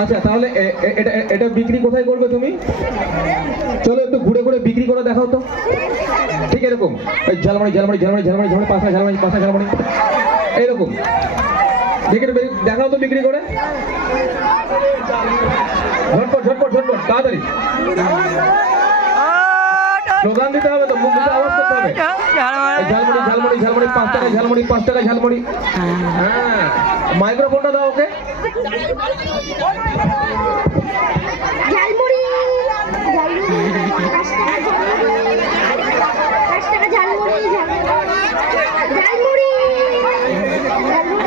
আচ্ছা, তাহলে এটা বিক্রি কোথায় করবে তুমি? চলো একটু ঘুরে ঘুরে বিক্রি করে দেখাও তো। ঠিক এরকম, এই ঝালমুড়ি ঝালমুড়ি ঝালমুড়ি ঝালমুড়ি ঝালমুড়ি, পাঁচটা ঝালমুড়ি পাঁচটা ঝালমুড়ি, এইরকম দেখাও তো বিক্রি করে। ঝটপট ঝটপট ঝটপট তাড়াতাড়ি স্লোগান দিতে হবে তো, মুখ দিতে আওয়াজ করতে হবে। ঝালমুড়ি ঝালমুড়ি ঝালমুড়ি, 5 টাকা ঝালমুড়ি, 5 টাকা ঝালমুড়ি। হ্যাঁ, মাইক্রোফোনটা দাও ওকে। ঝালমুড়ি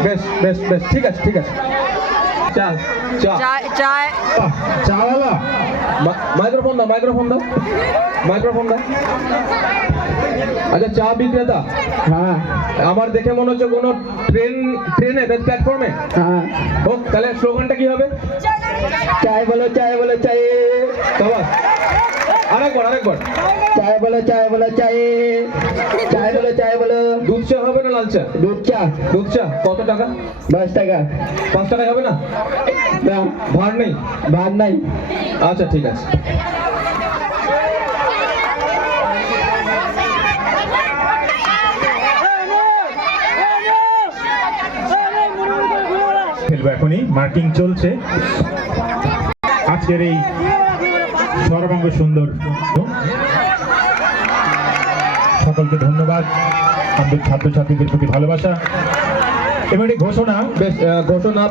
বেশ বেশ বেশ, ঠিক আছে ঠিক আছে। চা চা চায় চাওয়ালা, মাইক্রোফোন দাও মাইক্রোফোন দাও মাইক্রোফোন দাও। আচ্ছা, চা বিক্রেতা, হ্যাঁ আমার দেখে মনে হচ্ছে কোনো ট্রেনে প্ল্যাটফর্মে। হ্যাঁ, হোক, তাহলে স্লোগানটা কি হবে? চায় বলো চায় বলো চায়, সবাই আরেকবার আরেকবার। চায় বলো চায় বলো চায়, চায় বলো চায় বলো। দুধ চা হবে না লাল চা? দুধ চা। দুধ চা কত টাকা? 10 টাকা। 5 টাকায় হবে না? না, ভাড় নেই? ভাত নাই। আচ্ছা ঠিক আছে। ফেলবো এখনই, মার্কিং চলছে। আজকের এই সর্বাঙ্গ সুন্দর সকলকে ধন্যবাদ, আমাদের ছাত্রছাত্রীদের প্রতি ভালোবাসা এবং ঘোষণা বেশ, ঘোষণা